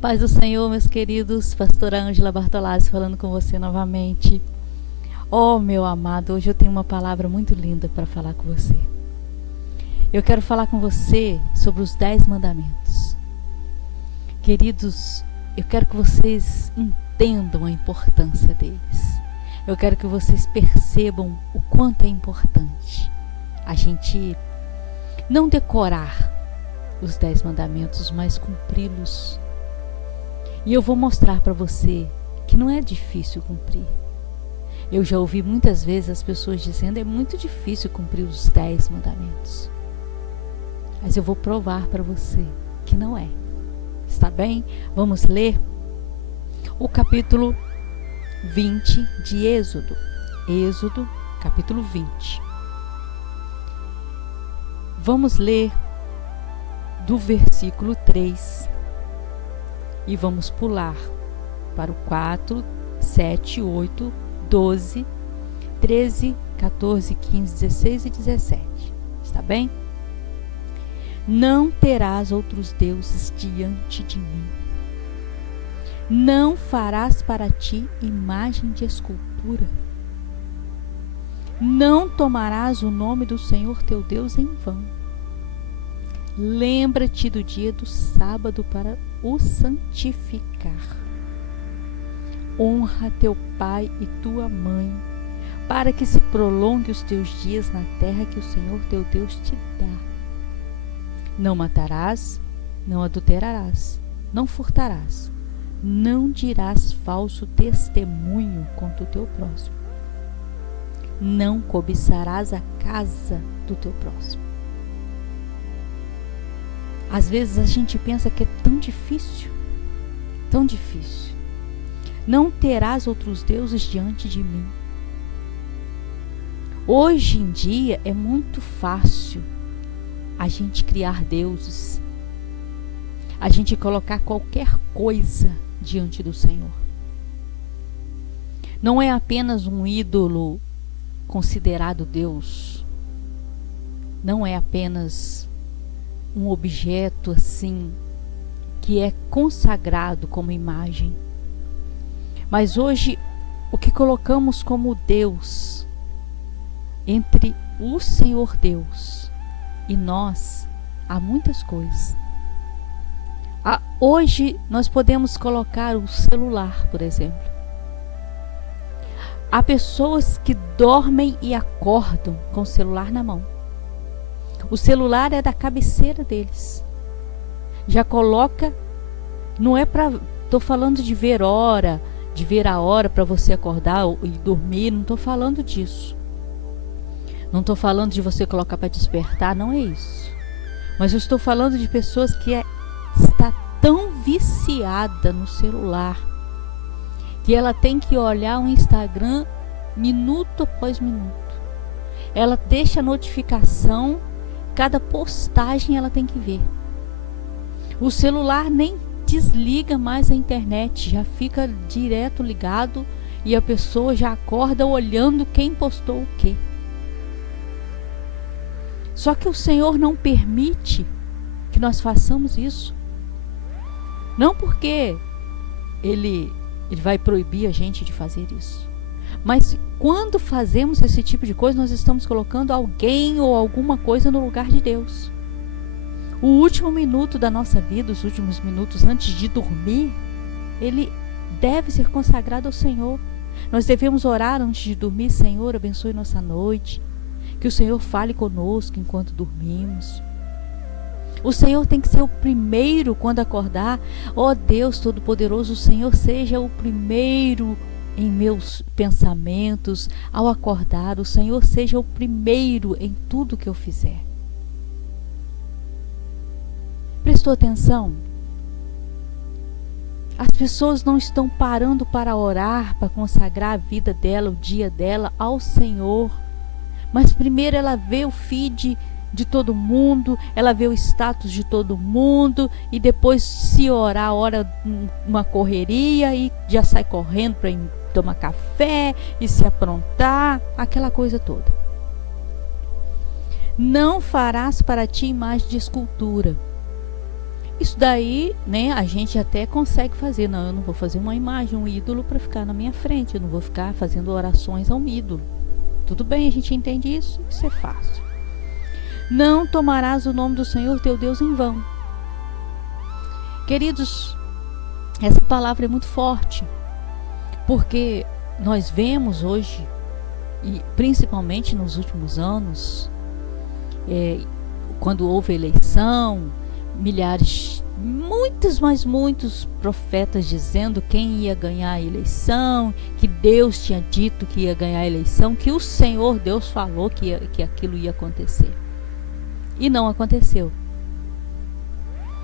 Paz do Senhor, meus queridos, pastora Ângela Bartolazzi falando com você novamente. Oh, meu amado, hoje eu tenho uma palavra muito linda para falar com você. Eu quero falar com você sobre os 10 mandamentos. Queridos, eu quero que vocês entendam a importância deles. Eu quero que vocês percebam o quanto é importante a gente não decorar os 10 mandamentos, mas cumpri-los. E eu vou mostrar para você que não é difícil cumprir. Eu já ouvi muitas vezes as pessoas dizendo é muito difícil cumprir os 10 mandamentos. Mas eu vou provar para você que não é. Está bem? Vamos ler o capítulo 20 de Êxodo. Êxodo, capítulo 20. Vamos ler do versículo 3 e vamos pular para o 4, 7, 8, 12, 13, 14, 15, 16 e 17. Está bem? Não terás outros deuses diante de mim. Não farás para ti imagem de escultura. Não tomarás o nome do Senhor teu Deus em vão. Lembra-te do dia do sábado para o santificar. Honra teu pai e tua mãe, para que se prolongue os teus dias na terra que o Senhor teu Deus te dá. Não matarás, não adulterarás, não furtarás, não dirás falso testemunho contra o teu próximo. Não cobiçarás a casa do teu próximo. Às vezes a gente pensa que é tão difícil, tão difícil. Não terás outros deuses diante de mim. Hoje em dia é muito fácil a gente criar deuses, a gente colocar qualquer coisa diante do Senhor. Não é apenas um ídolo considerado Deus, não é apenas um objeto assim que é consagrado como imagem, mas hoje o que colocamos como Deus entre o Senhor Deus e nós, há muitas coisas. Hoje nós podemos colocar o celular, por exemplo. Há pessoas que dormem e acordam com o celular na mão. O celular é da cabeceira deles. Já coloca, não é para, estou falando de ver a hora para você acordar e dormir, não estou falando disso. Não estou falando de você colocar para despertar, não é isso. Mas eu estou falando de pessoas que está tão viciada no celular que ela tem que olhar o Instagram minuto após minuto. Ela deixa a notificação, cada postagem ela tem que ver. O celular nem desliga mais a internet, já fica direto ligado e a pessoa já acorda olhando quem postou o quê. Só que o Senhor não permite que nós façamos isso. Não porque Ele vai proibir a gente de fazer isso. Mas quando fazemos esse tipo de coisa, nós estamos colocando alguém ou alguma coisa no lugar de Deus. O último minuto da nossa vida, os últimos minutos antes de dormir, ele deve ser consagrado ao Senhor. Nós devemos orar antes de dormir: Senhor, abençoe nossa noite. Que o Senhor fale conosco enquanto dormimos. O Senhor tem que ser o primeiro quando acordar. Ó Deus Todo-Poderoso, o Senhor seja o primeiro em meus pensamentos. Ao acordar, o Senhor seja o primeiro em tudo que eu fizer. Prestou atenção? As pessoas não estão parando para orar, para consagrar a vida dela, o dia dela ao Senhor. Mas primeiro ela vê o feed de todo mundo, ela vê o status de todo mundo, e depois, se orar, ora uma correria e já sai correndo para ir tomar café e se aprontar, aquela coisa toda. Não farás para ti imagem de escultura. Isso daí, né, a gente até consegue fazer. Não, eu não vou fazer uma imagem, um ídolo para ficar na minha frente. Eu não vou ficar fazendo orações a um ídolo. Tudo bem, a gente entende isso? Isso é fácil. Não tomarás o nome do Senhor teu Deus em vão. Queridos, essa palavra é muito forte, porque nós vemos hoje, e principalmente nos últimos anos, quando houve eleição, muitos profetas dizendo quem ia ganhar a eleição, que Deus tinha dito que ia ganhar a eleição, que o Senhor Deus falou que aquilo ia acontecer. E não aconteceu.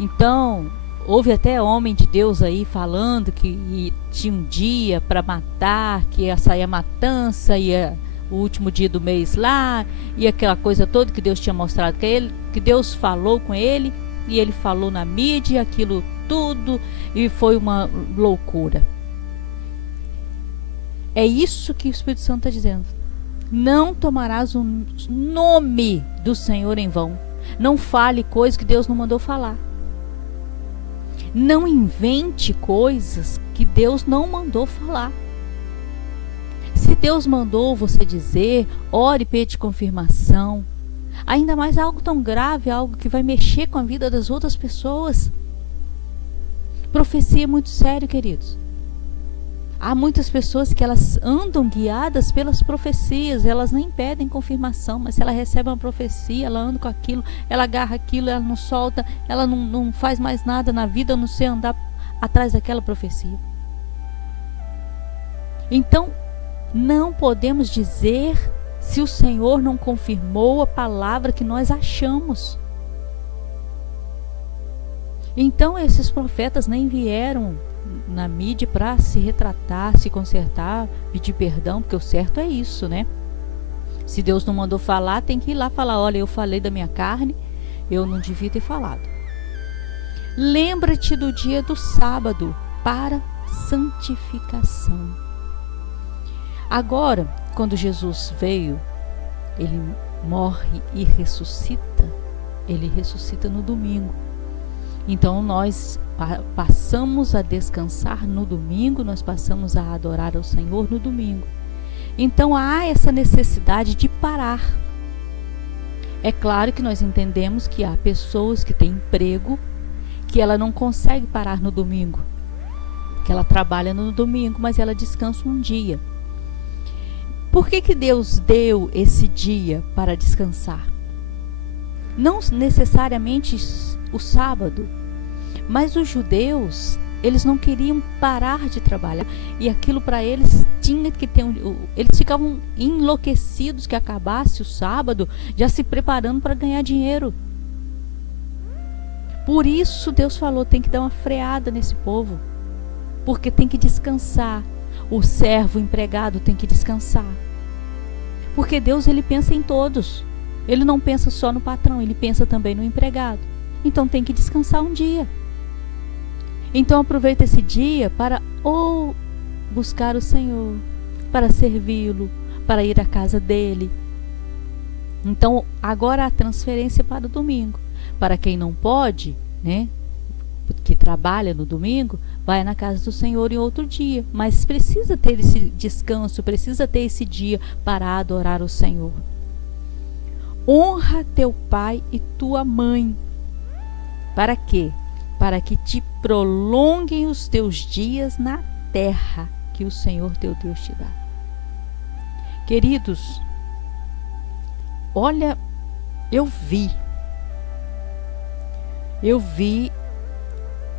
Então, houve até homem de Deus aí falando que tinha um dia para matar, que ia sair a matança, ia o último dia do mês lá, e aquela coisa toda que Deus tinha mostrado para ele, que Deus falou com ele, e ele falou na mídia, aquilo tudo, e foi uma loucura. É isso que o Espírito Santo está dizendo. Não tomarás o nome do Senhor em vão. Não fale coisas que Deus não mandou falar. Não invente coisas que Deus não mandou falar. Se Deus mandou você dizer, ore e pede confirmação. Ainda mais algo tão grave, algo que vai mexer com a vida das outras pessoas. Profecia é muito sério, queridos. Há muitas pessoas que elas andam guiadas pelas profecias, elas nem pedem confirmação, mas se ela recebe uma profecia, ela anda com aquilo, ela agarra aquilo, ela não solta, ela não faz mais nada na vida, a não ser andar atrás daquela profecia. Então, não podemos dizer se o Senhor não confirmou a palavra que nós achamos. Então, esses profetas nem vieram na mídia para se retratar, se consertar, pedir perdão, porque o certo é isso, né? Se Deus não mandou falar, tem que ir lá falar, olha, eu falei da minha carne, eu não devia ter falado. Lembra-te do dia do sábado para santificação. Agora, quando Jesus veio, ele morre e ressuscita, ele ressuscita no domingo. Então nós passamos a descansar no domingo, nós passamos a adorar ao Senhor no domingo. Então há essa necessidade de parar. É claro que nós entendemos que há pessoas que têm emprego, que ela não consegue parar no domingo, que ela trabalha no domingo, mas ela descansa um dia. Por que Deus deu esse dia para descansar? Não necessariamente o sábado, mas os judeus, eles não queriam parar de trabalhar, e aquilo para eles tinha que ter eles ficavam enlouquecidos que acabasse o sábado, já se preparando para ganhar dinheiro. Por isso Deus falou, tem que dar uma freada nesse povo, porque tem que descansar. O servo, o empregado tem que descansar, porque Deus, ele pensa em todos. Ele não pensa só no patrão, ele pensa também no empregado. Então tem que descansar um dia. Então aproveita esse dia para ou buscar o Senhor, para servi-lo, para ir à casa dele. Então agora a transferência para o domingo. Para quem não pode, né, que trabalha no domingo, vai na casa do Senhor em outro dia. Mas precisa ter esse descanso, precisa ter esse dia para adorar o Senhor. Honra teu pai e tua mãe. Para quê? Para que te prolonguem os teus dias na terra que o Senhor teu Deus te dá. Queridos, olha, eu vi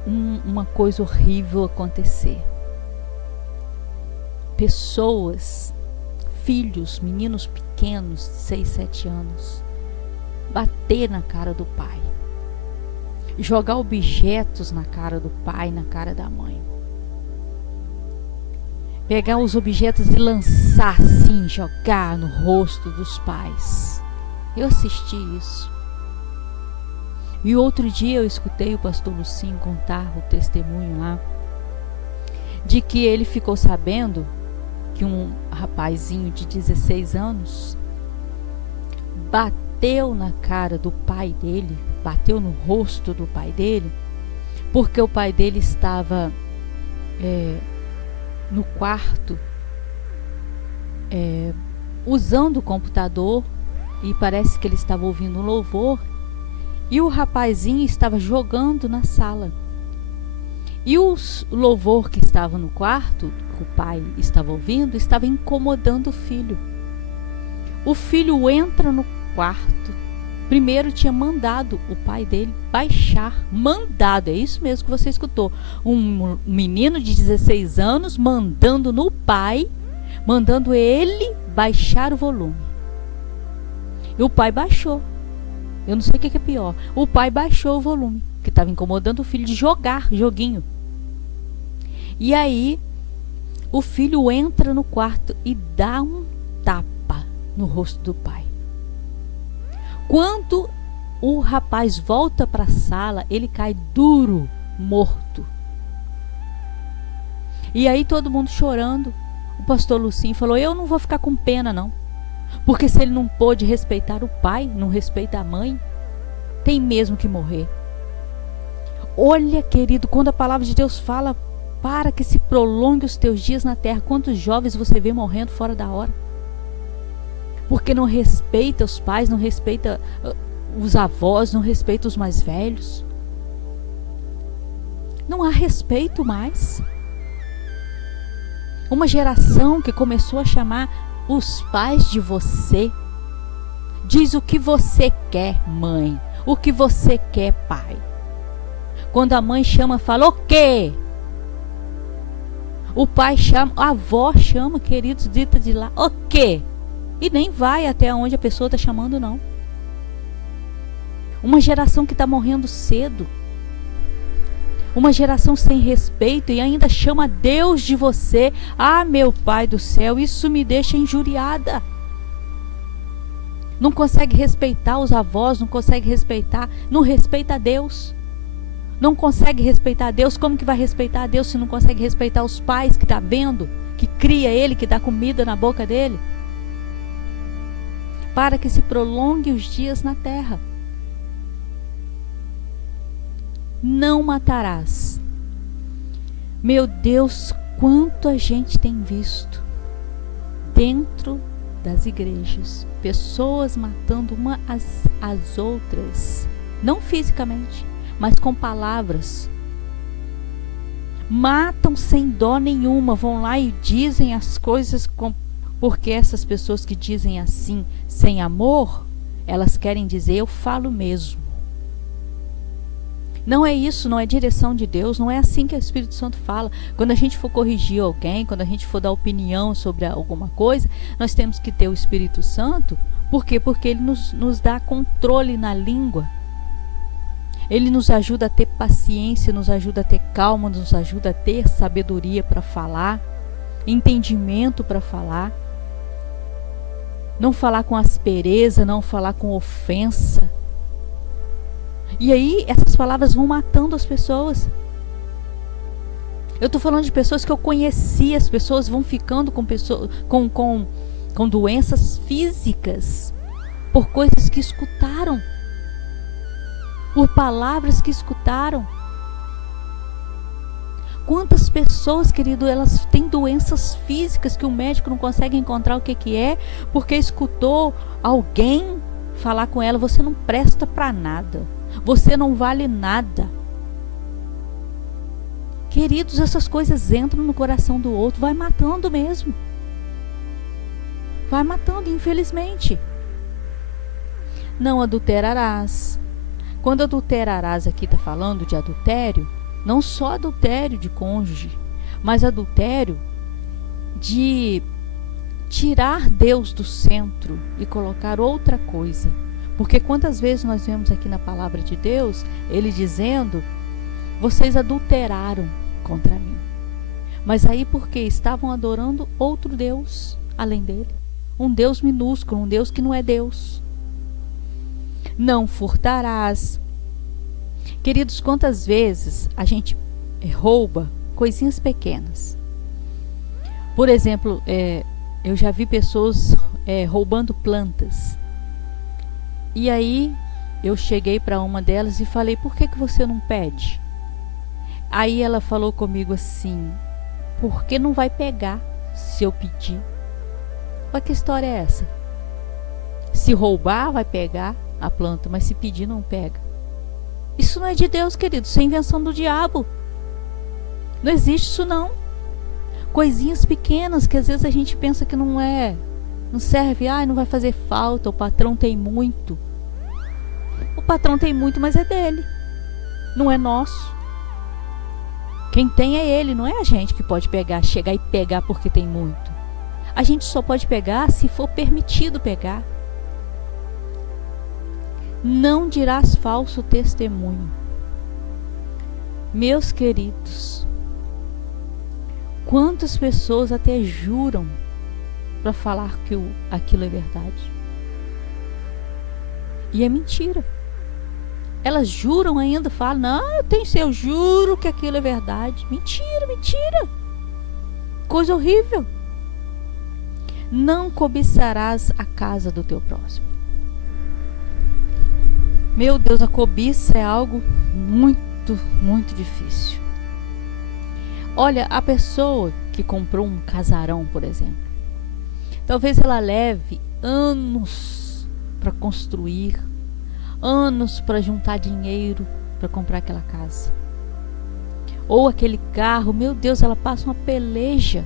uma coisa horrível acontecer. Pessoas, filhos, meninos pequenos, 6, 7 anos, bater na cara do pai, jogar objetos na cara do pai, na cara da mãe, pegar os objetos e lançar assim, jogar no rosto dos pais. Eu assisti isso. E outro dia eu escutei o pastor Lucinho contar o testemunho lá, de que ele ficou sabendo que um rapazinho de 16 anos bateu na cara do pai dele, bateu no rosto do pai dele, porque o pai dele estava no quarto usando o computador, e parece que ele estava ouvindo um louvor, e o rapazinho estava jogando na sala. E o louvor que estava no quarto, que o pai estava ouvindo, estava incomodando o filho. O filho entra no quarto. Primeiro tinha mandado o pai dele baixar. Mandado, é isso mesmo que você escutou. Um menino de 16 anos mandando no pai, mandando ele baixar o volume. E o pai baixou. Eu não sei o que é pior. O pai baixou o volume, que estava incomodando o filho de jogar joguinho. E aí, o filho entra no quarto e dá um tapa no rosto do pai. Quando o rapaz volta para a sala, ele cai duro, morto. E aí todo mundo chorando. O pastor Lucinho falou: eu não vou ficar com pena não. Porque se ele não pôde respeitar o pai, não respeita a mãe, tem mesmo que morrer. Olha, querido, quando a palavra de Deus fala para que se prolongue os teus dias na terra, quantos jovens você vê morrendo fora da hora? Porque não respeita os pais, não respeita os avós, não respeita os mais velhos. Não há respeito mais. Uma geração que começou a chamar os pais de você. Diz o que você quer, mãe. O que você quer, pai. Quando a mãe chama, fala o quê? O pai chama, a avó chama, queridos, dita de lá, o quê? E nem vai até onde a pessoa está chamando, não. Uma geração que está morrendo cedo. Uma geração sem respeito e ainda chama Deus de você. Ah, meu Pai do céu, isso me deixa injuriada. Não consegue respeitar os avós, não consegue respeitar, não respeita Deus. Não consegue respeitar Deus. Como que vai respeitar Deus se não consegue respeitar os pais que está vendo, que cria ele, que dá comida na boca dele? Para que se prolongue os dias na terra. Não matarás. Meu Deus, quanto a gente tem visto dentro das igrejas, pessoas matando uma às outras, não fisicamente, mas com palavras. Matam sem dó nenhuma, vão lá e dizem as coisas porque essas pessoas que dizem assim, sem amor, elas querem dizer, eu falo mesmo. Não é isso, não é direção de Deus, não é assim que o Espírito Santo fala. Quando a gente for corrigir alguém, quando a gente for dar opinião sobre alguma coisa, nós temos que ter o Espírito Santo. Por quê? Porque ele nos dá controle na língua. Ele nos ajuda a ter paciência, nos ajuda a ter calma, nos ajuda a ter sabedoria para falar, entendimento para falar. Não falar com aspereza, não falar com ofensa. E aí essas palavras vão matando as pessoas. Eu estou falando de pessoas que eu conheci. As pessoas vão ficando com doenças físicas por coisas que escutaram, por palavras que escutaram. Quantas pessoas, querido, elas têm doenças físicas que o médico não consegue encontrar o que é, porque escutou alguém falar com ela: você não presta para nada, você não vale nada. Queridos, essas coisas entram no coração do outro, vai matando mesmo. Vai matando, infelizmente. Não adulterarás. Quando adulterarás aqui está falando de adultério, não só adultério de cônjuge, mas adultério de tirar Deus do centro e colocar outra coisa. Porque quantas vezes nós vemos aqui na palavra de Deus, ele dizendo: vocês adulteraram contra mim. Mas aí porque estavam adorando outro Deus além dele. Um Deus minúsculo, um Deus que não é Deus. Não furtarás. Queridos, quantas vezes a gente rouba coisinhas pequenas? Por exemplo, eu já vi pessoas roubando plantas. E aí eu cheguei para uma delas e falei: por que você não pede? Aí ela falou comigo assim: por que não vai pegar se eu pedir? Mas que história é essa? Se roubar, vai pegar a planta, mas se pedir, não pega. Isso não é de Deus, querido, isso é invenção do diabo. Não existe isso não. Coisinhas pequenas que às vezes a gente pensa que não serve, não vai fazer falta, o patrão tem muito. O patrão tem muito, mas é dele, não é nosso. Quem tem é ele, não é a gente que pode chegar e pegar porque tem muito. A gente só pode pegar se for permitido pegar. Não dirás falso testemunho. Meus queridos, quantas pessoas até juram para falar que aquilo é verdade. E é mentira. Elas juram ainda, falam: não, eu juro que aquilo é verdade. Mentira, mentira. Coisa horrível. Não cobiçarás a casa do teu próximo. Meu Deus, a cobiça é algo muito, muito difícil. Olha, a pessoa que comprou um casarão, por exemplo, talvez ela leve anos para construir, anos para juntar dinheiro para comprar aquela casa. Ou aquele carro, meu Deus, ela passa uma peleja.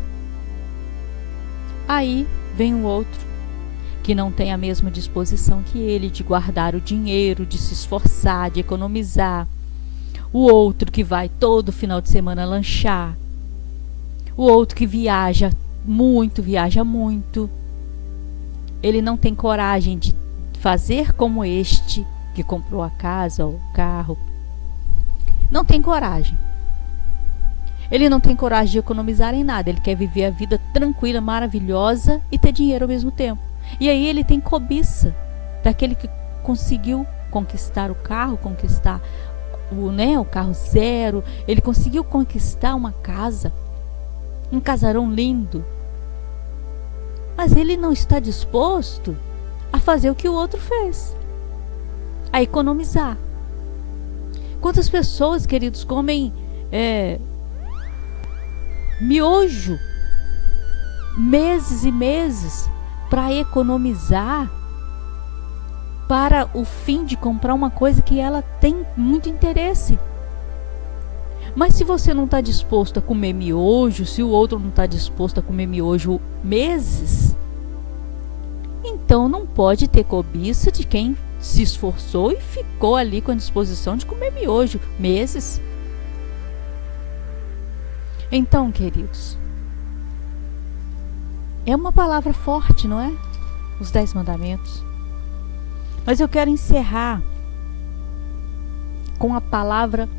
Aí vem o outro que não tem a mesma disposição que ele de guardar o dinheiro, de se esforçar, de economizar. O outro que vai todo final de semana lanchar. O outro que viaja muito. Ele não tem coragem de fazer como este que comprou a casa ou o carro. Não tem coragem. Ele não tem coragem de economizar em nada. Ele quer viver a vida tranquila, maravilhosa e ter dinheiro ao mesmo tempo. E aí ele tem cobiça daquele que conseguiu conquistar o carro, conquistar o carro zero. Ele conseguiu conquistar uma casa, um casarão lindo. Mas ele não está disposto a fazer o que o outro fez, a economizar. Quantas pessoas, queridos, comem miojo meses e meses para economizar para o fim de comprar uma coisa que ela tem muito interesse. Mas se você não está disposto a comer miojo, se o outro não está disposto a comer miojo meses, então não pode ter cobiça de quem se esforçou e ficou ali com a disposição de comer miojo meses. Então, queridos, é uma palavra forte, não é? Os 10 mandamentos. Mas eu quero encerrar com a palavra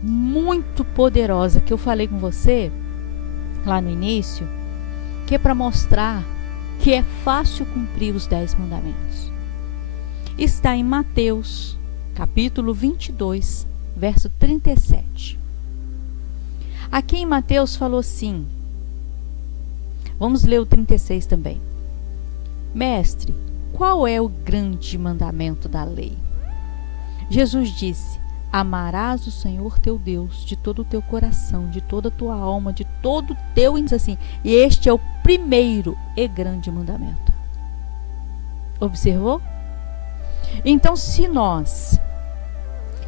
muito poderosa que eu falei com você lá no início, que é para mostrar que é fácil cumprir os 10 mandamentos. Está em Mateus, capítulo 22, verso 37. Aqui em Mateus falou assim, vamos ler o 36 também. Mestre, qual é o grande mandamento da lei? Jesus disse: amarás o Senhor teu Deus de todo o teu coração, de toda a tua alma, de todo o teu assim. E este é o primeiro e grande mandamento. Observou? Então, se nós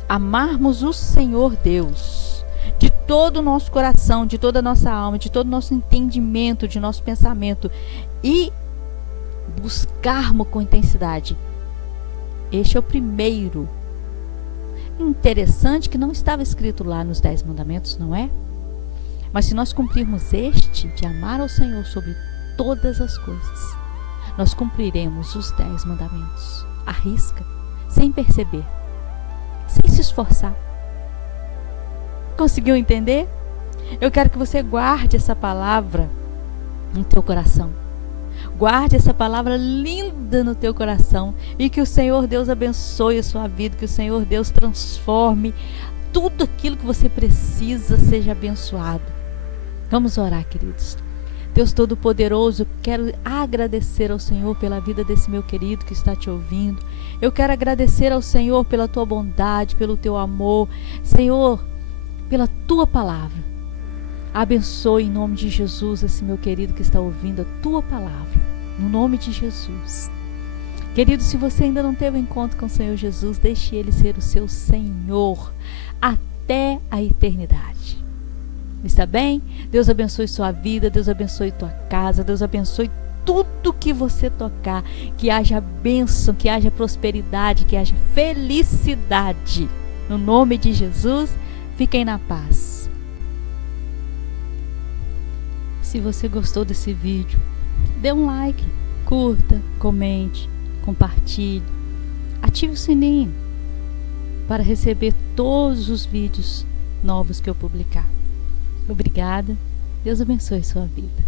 amarmos o Senhor Deus de todo o nosso coração, de toda a nossa alma, de todo o nosso entendimento, de nosso pensamento, e buscarmos com intensidade, este é o primeiro. Interessante que não estava escrito lá nos 10 mandamentos, não é? Mas se nós cumprirmos este, de amar ao Senhor sobre todas as coisas, nós cumpriremos os 10 mandamentos, à risca, sem perceber, sem se esforçar. Conseguiu entender? Eu quero que você guarde essa palavra no teu coração. Guarde essa palavra linda no teu coração e que o Senhor Deus abençoe a sua vida, que o Senhor Deus transforme tudo aquilo que você precisa, seja abençoado. Vamos orar, queridos. Deus Todo-Poderoso, quero agradecer ao Senhor pela vida desse meu querido que está te ouvindo. Eu quero agradecer ao Senhor pela tua bondade, pelo teu amor. Senhor, pela tua palavra. Abençoe em nome de Jesus esse meu querido que está ouvindo a tua palavra, no nome de Jesus. Querido, se você ainda não teve um encontro com o Senhor Jesus, deixe Ele ser o seu Senhor até a eternidade. Está bem? Deus abençoe sua vida, Deus abençoe tua casa, Deus abençoe tudo que você tocar, que haja bênção, que haja prosperidade, que haja felicidade. No nome de Jesus, fiquem na paz. Se você gostou desse vídeo, dê um like, curta, comente, compartilhe, ative o sininho para receber todos os vídeos novos que eu publicar. Obrigada, Deus abençoe sua vida.